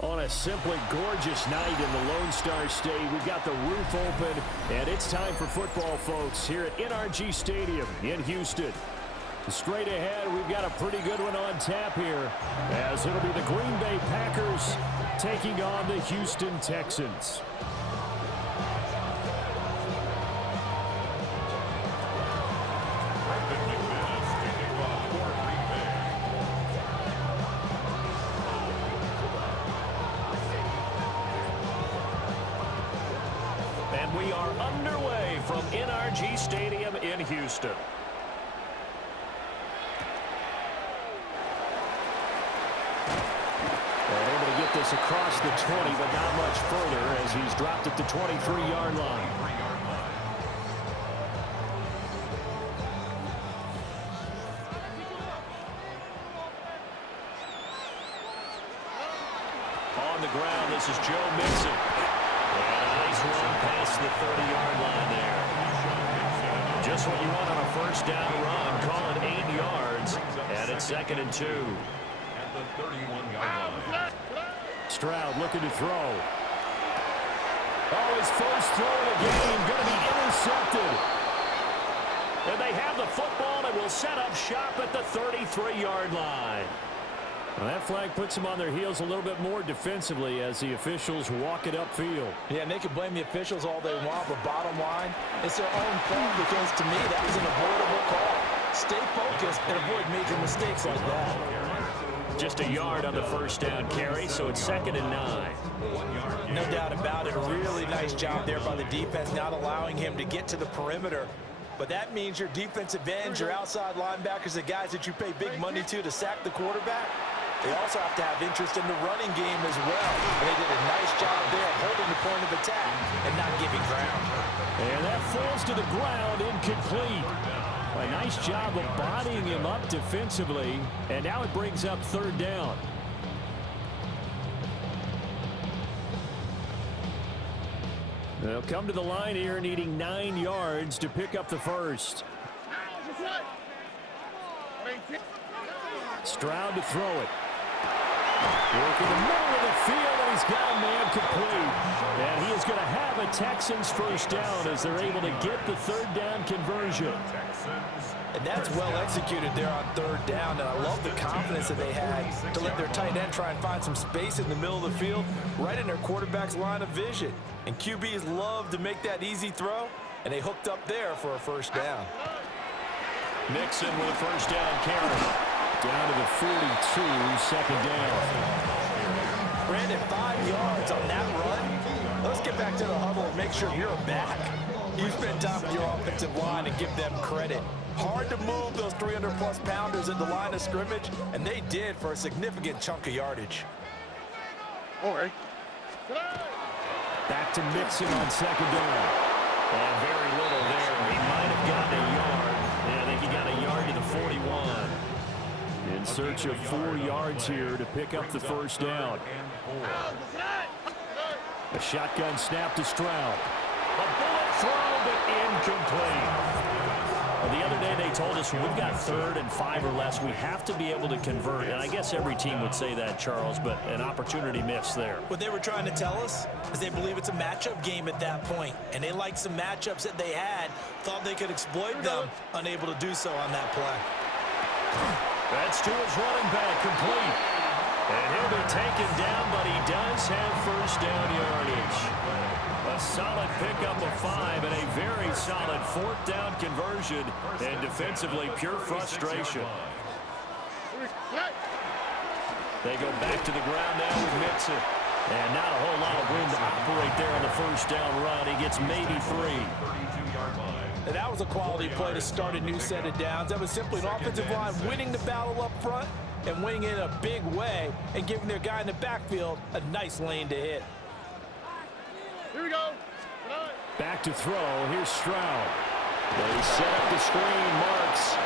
On a simply gorgeous night in the Lone Star State, we've got the roof open, and it's time for football, folks, here at NRG Stadium in Houston. Straight ahead, we've got a pretty good one on tap here, as it'll be the Green Bay Packers taking on the Houston Texans. And we are underway from NRG Stadium in Houston. Able to get this across the 20, but not much further as he's dropped at the 23-yard line. On the ground, this is Joe Mixon. And a nice run past the 30-yard line there. Just what you want on a first down run. Call it 8 yards, and it's 2nd and 2. The 31-yard line. Stroud looking to throw. Oh, his first throw of the game going to be intercepted. And they have the football and will set up shop at the 33-yard line. Well, that flag puts them on their heels a little bit more defensively as the officials walk it upfield. Yeah, and they can blame the officials all they want, but bottom line, it's their own fault because, to me, that was an avoidable call. Stay focused and avoid major mistakes like that. Just a yard on the first down carry, so it's 2nd and 9. No doubt about it. A really nice job there by the defense, not allowing him to get to the perimeter. But that means your defensive ends, your outside linebackers, the guys that you pay big money to sack the quarterback, they also have to have interest in the running game as well. And they did a nice job there holding the point of attack and not giving ground. And that falls to the ground, incomplete. A nice job of bodying him up defensively, and now it brings up 3rd down. They'll come to the line here needing 9 yards to pick up the first. Stroud to throw it. Working the middle of the field, and he's got a man complete. And he is going to have a Texans first down as they're able to get the 3rd down conversion. And that's well executed there on 3rd down, and I love the confidence that they had to let their tight end try and find some space in the middle of the field, right in their quarterback's line of vision. And QBs love to make that easy throw, and they hooked up there for a first down. Mixon with a first down carry. Down to the 42, 2nd down. Brandon, 5 yards on that run. Let's get back to the huddle and make sure you're back. You spend time with your offensive line and give them credit. Hard to move those 300-plus pounders at the line of scrimmage, and they did for a significant chunk of yardage. Back to Mixon on 2nd down. And very little there. He might have gotten a yard. Yeah, I think he got a yard to the 41. In search of 4 yards here to pick up the first down. A shotgun snap to Stroud. A bullet throw, but incomplete. Well, the other day they told us we've got 3rd and 5 or less. We have to be able to convert. And I guess every team would say that, Charles, but an opportunity missed there. What they were trying to tell us is they believe it's a matchup game at that point. And they liked some matchups that they had, thought they could exploit them, unable to do so on that play. That's to his running back, complete. And he'll be taken down, but he does have first down yardage. A solid pickup of 5 and a very solid 4th down conversion. And defensively, pure frustration. They go back to the ground now with Mixon. And not a whole lot of room to operate there on the first down run. He gets maybe 3. And that was a quality play to start a new set of downs. That was simply an offensive line winning the battle up front and winning in a big way and giving their guy in the backfield a nice lane to hit. Here we go. Back to throw. Here's Stroud. They set up the screen. Marks.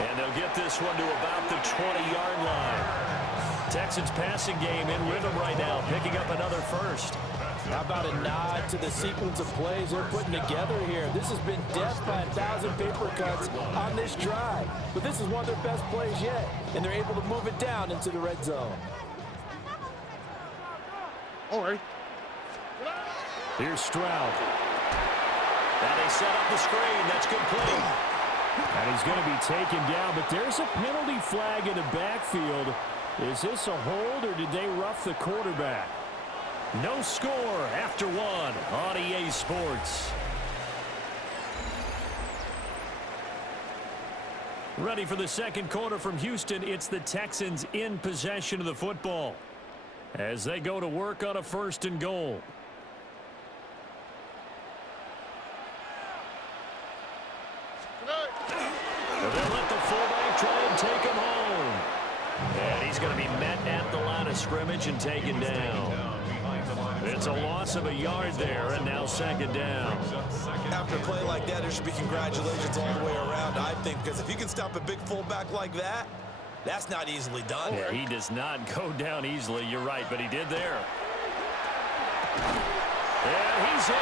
And they'll get this one to about the 20-yard line. Texans passing game in rhythm right now, picking up another first. How about a nod to the sequence of plays they're putting together here? This has been death by 1,000 paper cuts on this drive. But this is one of their best plays yet, and they're able to move it down into the red zone. All right. Here's Stroud. Now they set up the screen. That's complete. And he's going to be taken down, but there's a penalty flag in the backfield. Is this a hold, or did they rough the quarterback? No score after one on EA Sports. Ready for the second quarter from Houston. It's the Texans in possession of the football as they go to work on a 1st and goal. They'll let the fullback try and take him home. And he's going to be met at the line of scrimmage and taken down. It's a loss of a yard there, and now 2nd down. After a play like that, there should be congratulations all the way around, I think, because if you can stop a big fullback like that, that's not easily done. Yeah, he does not go down easily. You're right, but he did there. And he's in.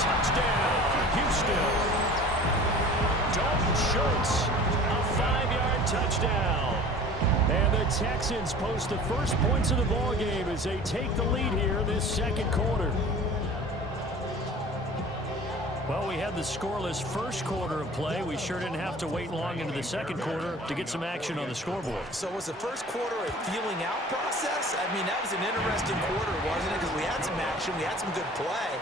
Touchdown, Houston. Dalton Schultz, a 5-yard touchdown. And the Texans post the first points of the ball game as they take the lead here in this second quarter. Well, we had the scoreless first quarter of play. We sure didn't have to wait long into the second quarter to get some action on the scoreboard. So was the first quarter a feeling out process? I mean, that was an interesting quarter, wasn't it? Because we had some action, we had some good play,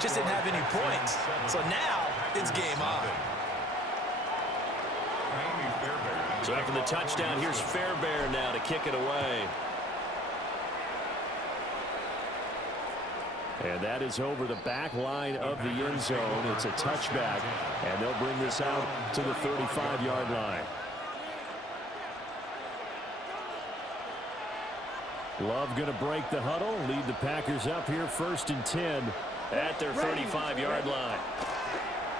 just didn't have any points. So now it's game on. So after the touchdown, here's Fairbairn now to kick it away. And that is over the back line of the end zone. It's a touchback, and they'll bring this out to the 35-yard line. Love going to break the huddle, lead the Packers up here 1st and 10 at their 35-yard line.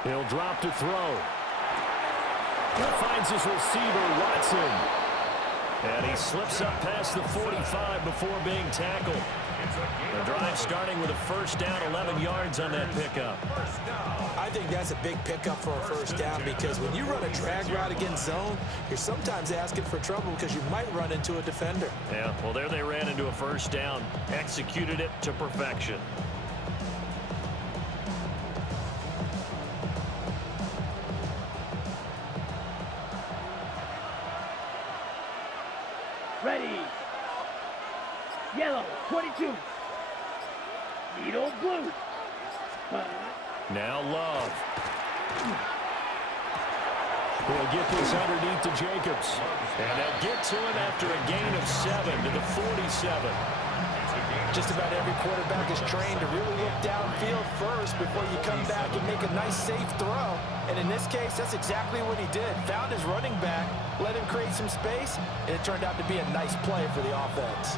He'll drop to throw. Finds his receiver, Watson. And he slips up past the 45 before being tackled. The drive starting with a 1st down, 11 yards on that pickup. I think that's a big pickup for a 1st down because when you run a drag route against zone, you're sometimes asking for trouble because you might run into a defender. Yeah, well, there they ran into a 1st down, executed it to perfection. Ready. Yellow, 22. Needle blue. Now Love. He'll get this underneath to Jacobs. And they'll get to him after a gain of 7 to the 47. Just about every quarterback is trained to really look downfield first before you come back and make a nice safe throw. And in this case, that's exactly what he did. Found his running back, let him create some space, and it turned out to be a nice play for the offense.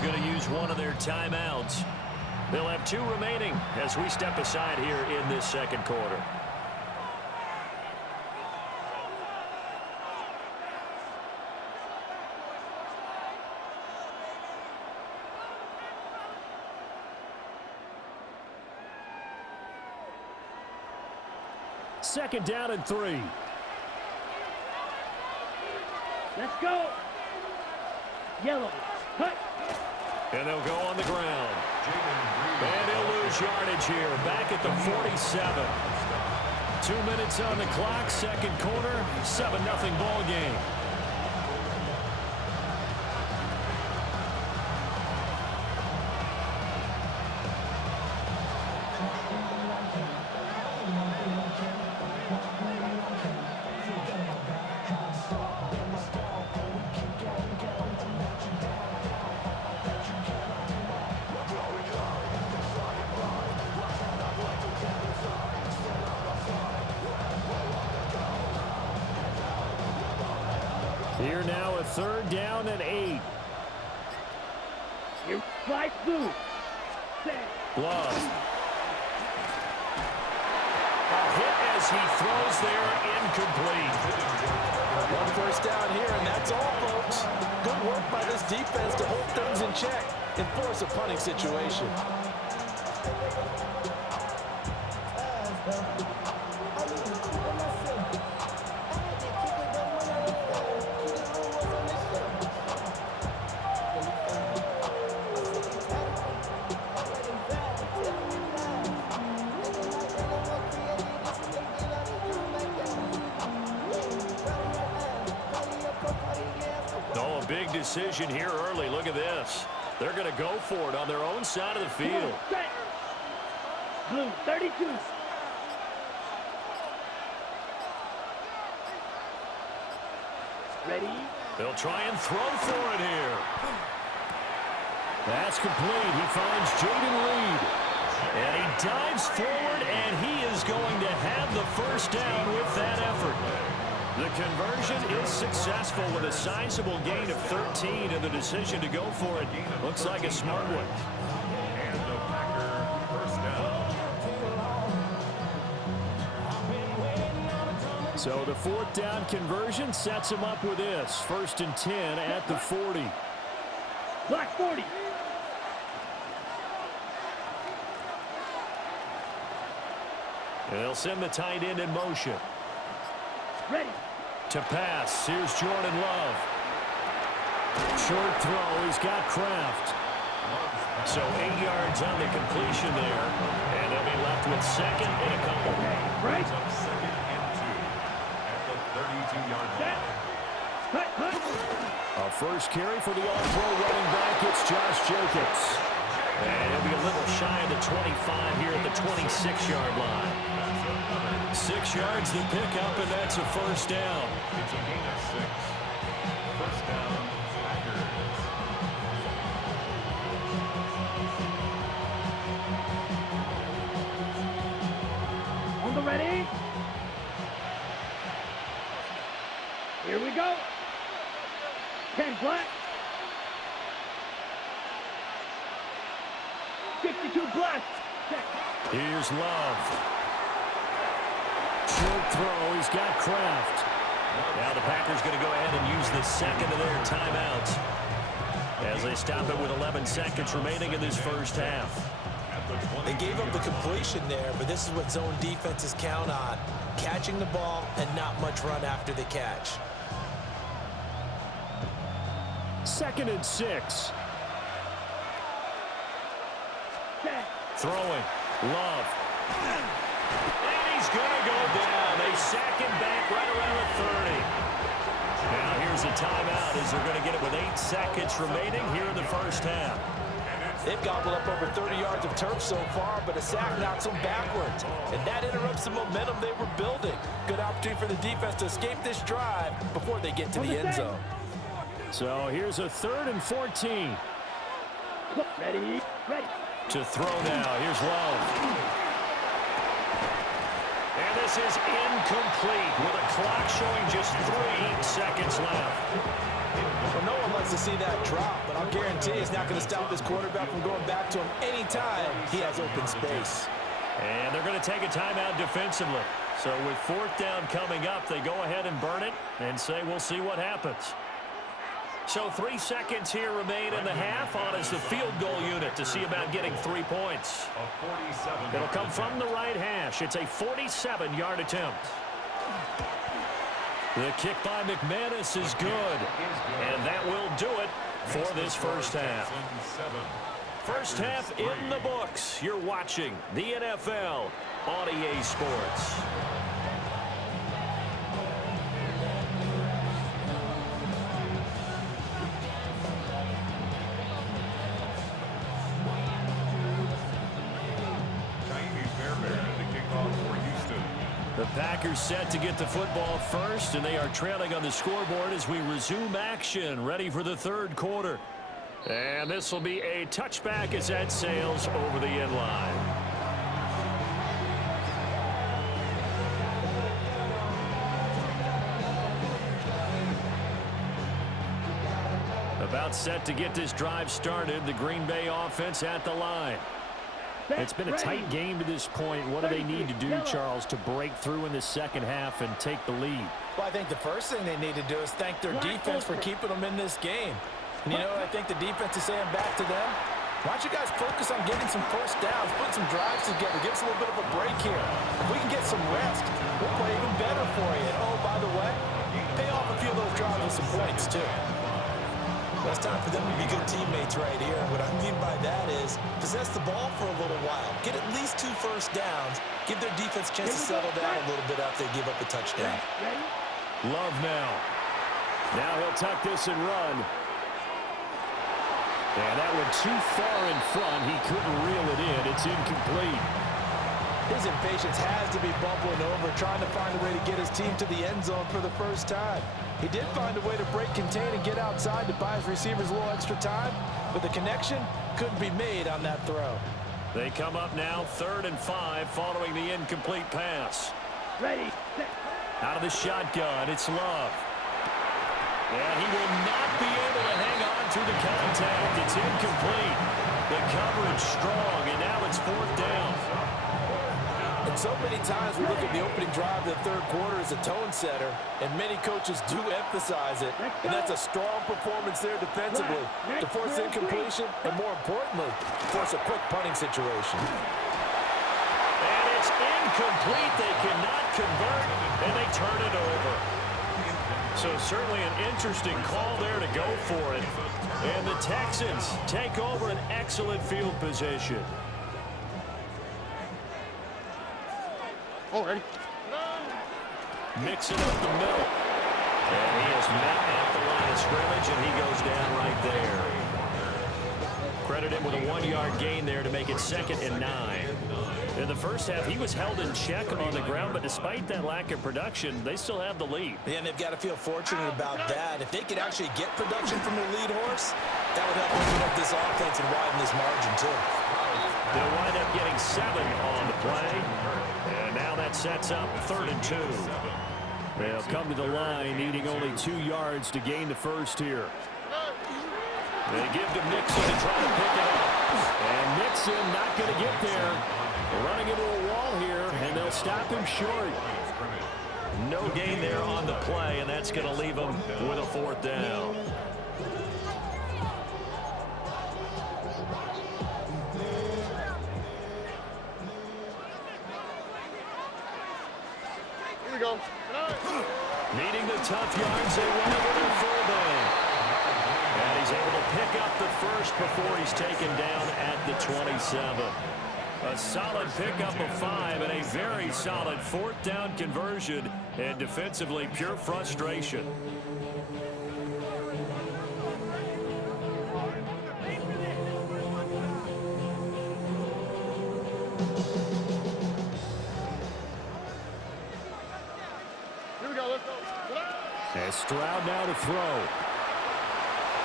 Going to use one of their timeouts. They'll have 2 remaining as we step aside here in this second quarter. Second down and 3. Let's go. Yellow, cut. And they'll go on the ground. And he'll lose yardage here. Back at the 47. 2 minutes on the clock. Second quarter. 7-0 ball game. here now, a 3rd down and 8. Here, slide through. Love. A hit as he throws there, incomplete. 1 first down here, and that's all, folks. Good work by this defense to hold things in check and force a punting situation. Big decision here early. Look at this. They're going to go for it on their own side of the field. Blue 32. Ready? They'll try and throw for it here. That's complete. He finds Jaden Reed. And he dives forward, and he is going to have the first down with that effort. The conversion is successful with a sizable gain of 13, and the decision to go for it looks like a smart one. And the Packer first down. So the 4th down conversion sets him up with this. 1st and 10 at the 40. Black 40. They'll send the tight end in motion. Ready. To pass. Here's Jordan Love. Short throw. He's got Kraft. So 8 yards on the completion there. And they'll be left with 2nd and a couple. Right. Up 2nd and 2 at the 32-yard line. Cut. A first carry for the all-pro running back. It's Josh Jacobs. And he'll be a little shy of the 25 here at the 26-yard line. 6 yards to pick up, and that's a first down. It's a gain of 6. First down, Packers. On the ready. Here we go. 10 black. 52 black. Check. Here's Love. Short throw. He's got Kraft. Now the Packers going to go ahead and use the 2nd of their timeouts as they stop it with 11 seconds remaining in this first half. They gave up the completion there, but this is what zone defenses count on. Catching the ball and not much run after the catch. 2nd and 6. Check. Throwing. Love. And he's going to go down. They sack him back right around the 30. Now here's a timeout as they're going to get it with 8 seconds remaining here in the first half. They've gobbled up over 30 yards of turf so far, but a sack knocks them backwards. And that interrupts the momentum they were building. Good opportunity for the defense to escape this drive before they get to the end zone. So here's a 3rd and 14. Ready. To throw now. Here's Love. And this is incomplete with a clock showing just 3 seconds left. Well, no one likes to see that drop, but I'll guarantee it's not going to stop this quarterback from going back to him anytime he has open space. And they're going to take a timeout defensively. So with 4th down coming up, they go ahead and burn it and say we'll see what happens. So 3 seconds here remain in the half on as the field goal unit to see about getting 3 points. It'll come from the right hash. It's a 47-yard attempt. The kick by McManus is good. And that will do it for this first half. First half in the books. You're watching the NFL on EA Sports. The Packers set to get the football first, and they are trailing on the scoreboard as we resume action, ready for the 3rd quarter. And this will be a touchback as that sails over the end line. About set to get this drive started. The Green Bay offense at the line. It's been a tight game to this point. What do they need to do, Charles, to break through in the second half and take the lead? Well, I think the first thing they need to do is thank their defense for keeping them in this game. And, I think the defense is saying back to them, why don't you guys focus on getting some first downs, put some drives together, give us a little bit of a break here. If we can get some rest, we'll play even better for you. And, oh, by the way, pay off a few of those drives with some points, too. Well, it's time for them to be good teammates right here. And what I mean by that is possess the ball for a little while. Get at least 2 first downs. Give their defense a chance to settle down a little bit after they give up a touchdown. Love now. Now he'll tuck this and run. And that went too far in front. He couldn't reel it in. It's incomplete. His impatience has to be bubbling over, trying to find a way to get his team to the end zone for the first time. He did find a way to break contain and get outside to buy his receivers a little extra time, but the connection couldn't be made on that throw. They come up now 3rd and 5 following the incomplete pass. Ready, set. Out of the shotgun, it's Love. And he will not be able to hang on to the contact. It's incomplete. The coverage strong, and now it's 4th down. And so many times we look at the opening drive of the third quarter as a tone setter, and many coaches do emphasize it. And that's a strong performance there defensively to force incompletion and, more importantly, force a quick punting situation. And it's incomplete. They cannot convert, and they turn it over. So certainly an interesting call there to go for it. And the Texans take over an excellent field position. Already. Mixing up the middle. And he is met at the line of scrimmage, and he goes down right there. Credit him with a 1-yard gain there to make it 2nd and 9. In the first half, he was held in check on the ground, but despite that lack of production, they still have the lead. Yeah, and they've got to feel fortunate about that. If they could actually get production from their lead horse, that would help open up this offense and widen this margin, too. They'll wind up getting 7 on the play. And now that sets up 3rd and 2. They'll come to the line, needing only 2 yards to gain the first here. They give to Mixon to try to pick it up. And Mixon not going to get there. Running into a wall here, and they'll stop him short. No gain there on the play, and that's going to leave him with a 4th down. Here we go. Needing the tough yards, they run it with their fullback. And he's able to pick up the first before he's taken down at the 27. A solid pickup of 5 and a very solid 4th down conversion, and defensively pure frustration. Here we go, let's go. As Stroud now to throw.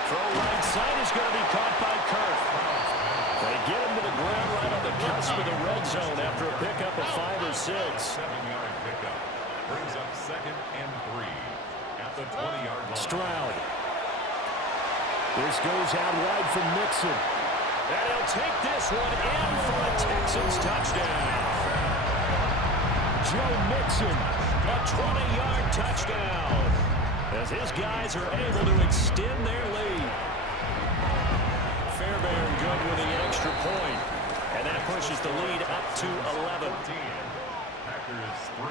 Throw right side is going to be caught by Kirk. They get him to the ground right on the cusp of the red zone after a pickup of 5 or 6. 7-yard pickup. Brings up 2nd and 3 at the 20-yard line. Stroud. This goes out wide from Mixon. And he'll take this one in for a Texans touchdown. Joe Mixon, a 20-yard touchdown, as his guys are able to extend their lead. Fairbairn good with the extra point, and that pushes the lead up to 11. 14. Packers 3.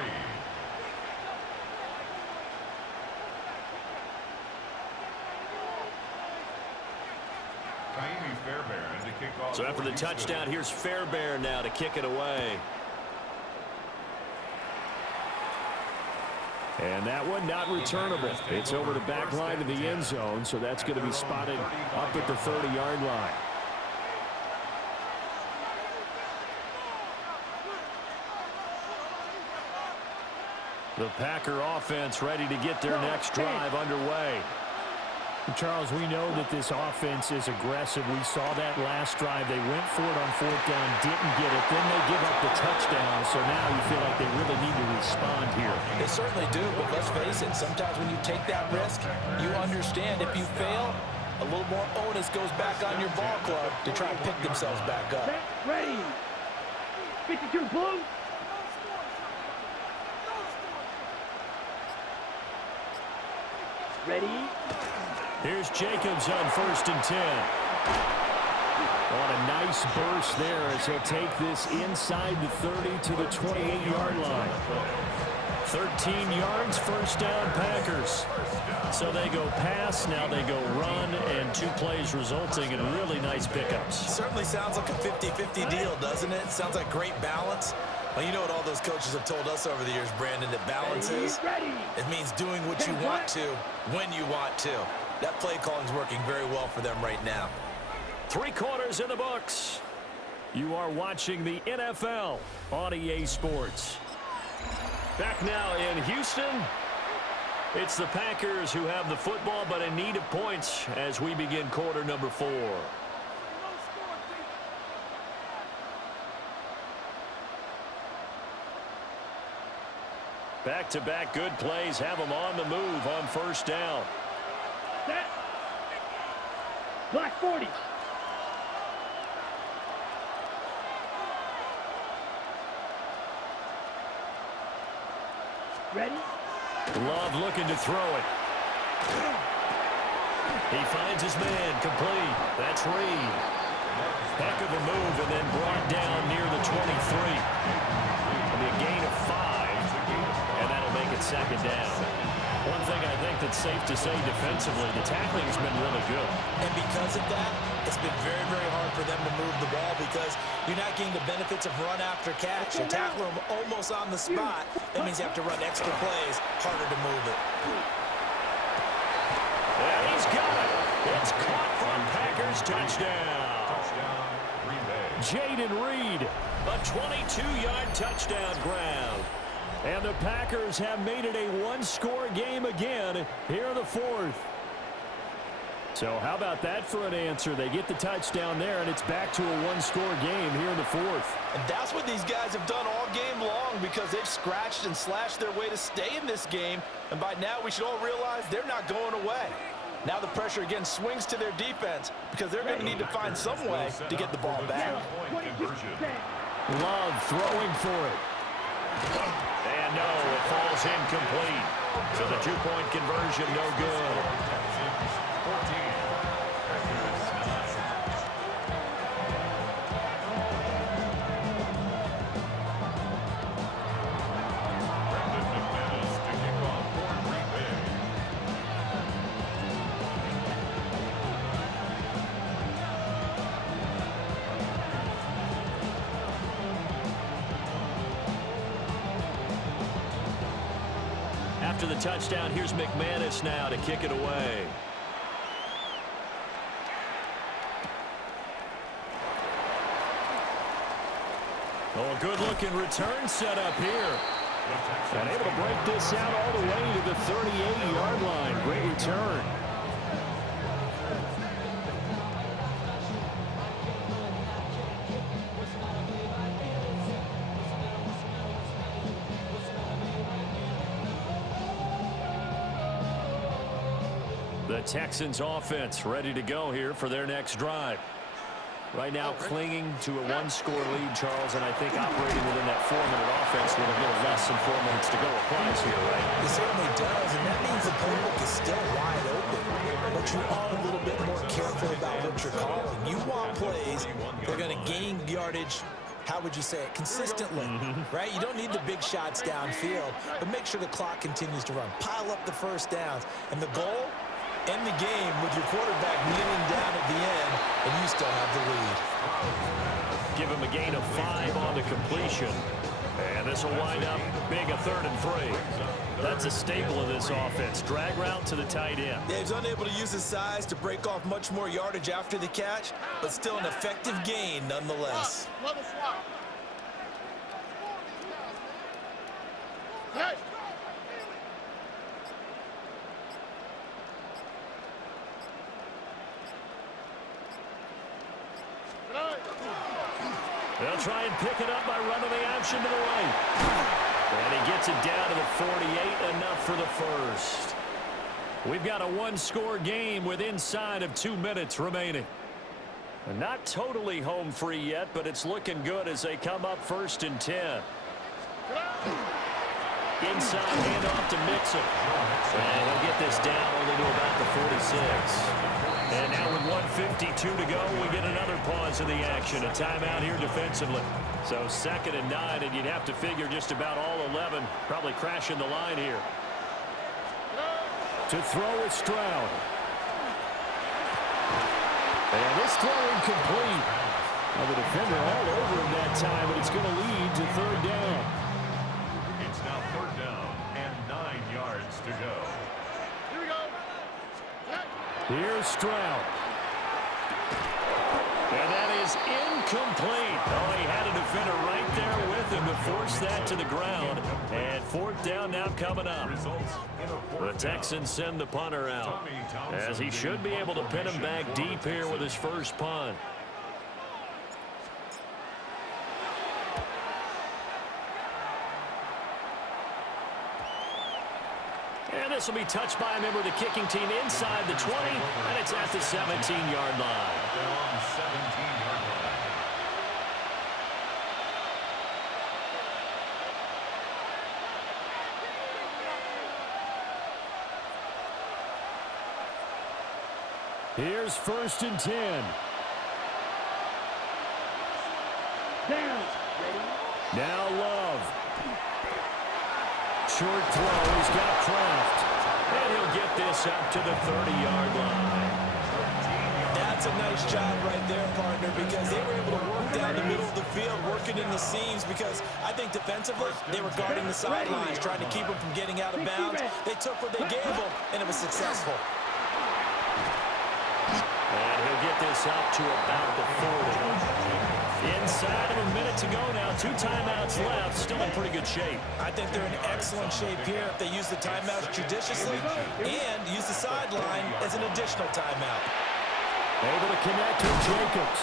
Fairbairn to kick off. So after the touchdown, here's Fairbairn now to kick it away. And that one not returnable. It's over the back line of the end zone, so that's going to be spotted up at the 30-yard line. The Packer offense ready to get their next drive underway. Charles, we know that this offense is aggressive. We saw that last drive. They went for it on 4th down, didn't get it. Then they give up the touchdown. So now you feel like they really need to respond here. They certainly do, but let's face it, sometimes when you take that risk, you understand if you fail, a little more onus goes back on your ball club to try and pick themselves back up. Set, ready. 52 blue. Ready. Here's Jacobs on 1st and 10. On a nice burst there as he'll take this inside the 30 to the 28-yard line. 13 yards, first down, Packers. So they go pass, now they go run, and 2 plays resulting in really nice pickups. Certainly sounds like a 50-50 deal, doesn't it? Sounds like great balance. Well, you know what all those coaches have told us over the years, Brandon, that balance is? It means doing what you want to when you want to. That play calling is working very well for them right now. 3 quarters in the books. You are watching the NFL on EA Sports. Back now in Houston. It's the Packers who have the football, but in need of points as we begin quarter number 4. Back-to-back good plays have them on the move on first down. Set. Black 40. Ready. Love looking to throw it. He finds his man complete. That's Reed. Heck of a move and then brought down near the 23. It'll be a gain of 5, and that'll make it 2nd down. One thing I think that's safe to say defensively, the tackling's been really good. And because of that, it's been very, very hard for them to move the ball because you're not getting the benefits of run after catch. You're tackling them almost on the spot. That means you have to run extra plays, harder to move it. And he's got it. It's caught from Packers touchdown. Jaden Reed, a 22-yard touchdown grab. And the Packers have made it a 1-score game again here in the 4th. So how about that for an answer? They get the touchdown there, and it's back to a 1-score game here in the 4th. And that's what these guys have done all game long because they've scratched and slashed their way to stay in this game. And by now, we should all realize they're not going away. Now the pressure again swings to their defense because they're going to need to find some way to get the ball back. Love throwing for it. And no, it falls incomplete. So the 2-point conversion, no good. After the touchdown, here's McManus now to kick it away. Oh, a good-looking return set up here. And able to break this out all the way to the 38-yard line. Great return. The Texans offense ready to go here for their next drive. Right now clinging to a 1-score lead, Charles, and I think operating within that 4-minute offense with a little less than 4 minutes to go applies here, right? It certainly does, and that means the playbook is still wide open. But you are a little bit more careful about what you're calling. You want plays that are going to gain yardage, how would you say it, consistently, right? You don't need the big shots downfield, but make sure the clock continues to run. Pile up the first downs, and the goal, end the game with your quarterback kneeling down at the end, and you still have the lead. Give him a gain of 5 on the completion. And this will wind up being a 3rd and 3. That's a staple of this offense. Drag route to the tight end. Yeah, he's unable to use his size to break off much more yardage after the catch, but still an effective gain nonetheless. Level swap. Hey. They'll try and pick it up by running the option to the right. And he gets it down to the 48, enough for the first. We've got a one-score game with inside of 2 minutes remaining. Not totally home free yet, but it's looking good as they come up 1st and 10. Inside handoff to Mixon. And he'll get this down only to about the 46. And now with 1:52 to go, we get another pause in the action. A timeout here defensively. So 2nd and 9, and you'd have to figure just about all 11 probably crashing the line here. To throw is Stroud. And this throw incomplete. Well, the defender all over him that time, but it's going to lead to 3rd down. It's now 3rd down and 9 yards to go. Here we go. Here's Stroud. And that is incomplete. Oh, he had a defender right there with him to force that to the ground. And 4th down now coming up. The Texans send the punter out, as he should be able to pin him back deep here with his first punt. And this will be touched by a member of the kicking team inside the 20, and it's at the 17-yard line. Here's 1st and 10. Down. Now Love. Short throw. He's got Kraft. And he'll get this up to the 30-yard line. That's a nice job right there, partner, because they were able to work down the middle of the field, working in the seams, because I think defensively, they were guarding the sidelines, trying to keep them from getting out of bounds. They took what they gave them, and it was successful. And he'll get this up to about the 40. Inside of a minute to go now. 2 timeouts left. Still in pretty good shape. I think they're in excellent shape here if they use the timeouts judiciously and use the sideline as an additional timeout. Able to connect with Jacobs.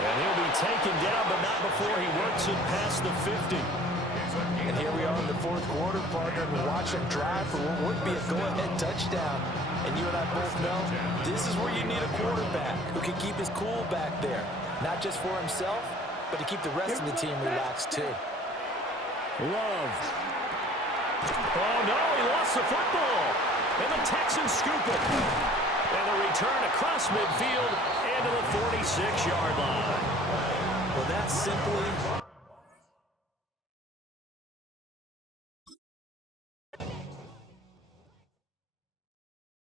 And he'll be taken down, but not before he works it past the 50. And here we are in the 4th quarter, partner, and watch him drive for what would be a go-ahead touchdown. And you and I both know this is where you need a quarterback who can keep his cool back there. Not just for himself, but to keep the rest of the team relaxed too. Love. Oh, no, he lost the football. And the Texans scoop it. And the return across midfield and to the 46-yard line. Well, that's simply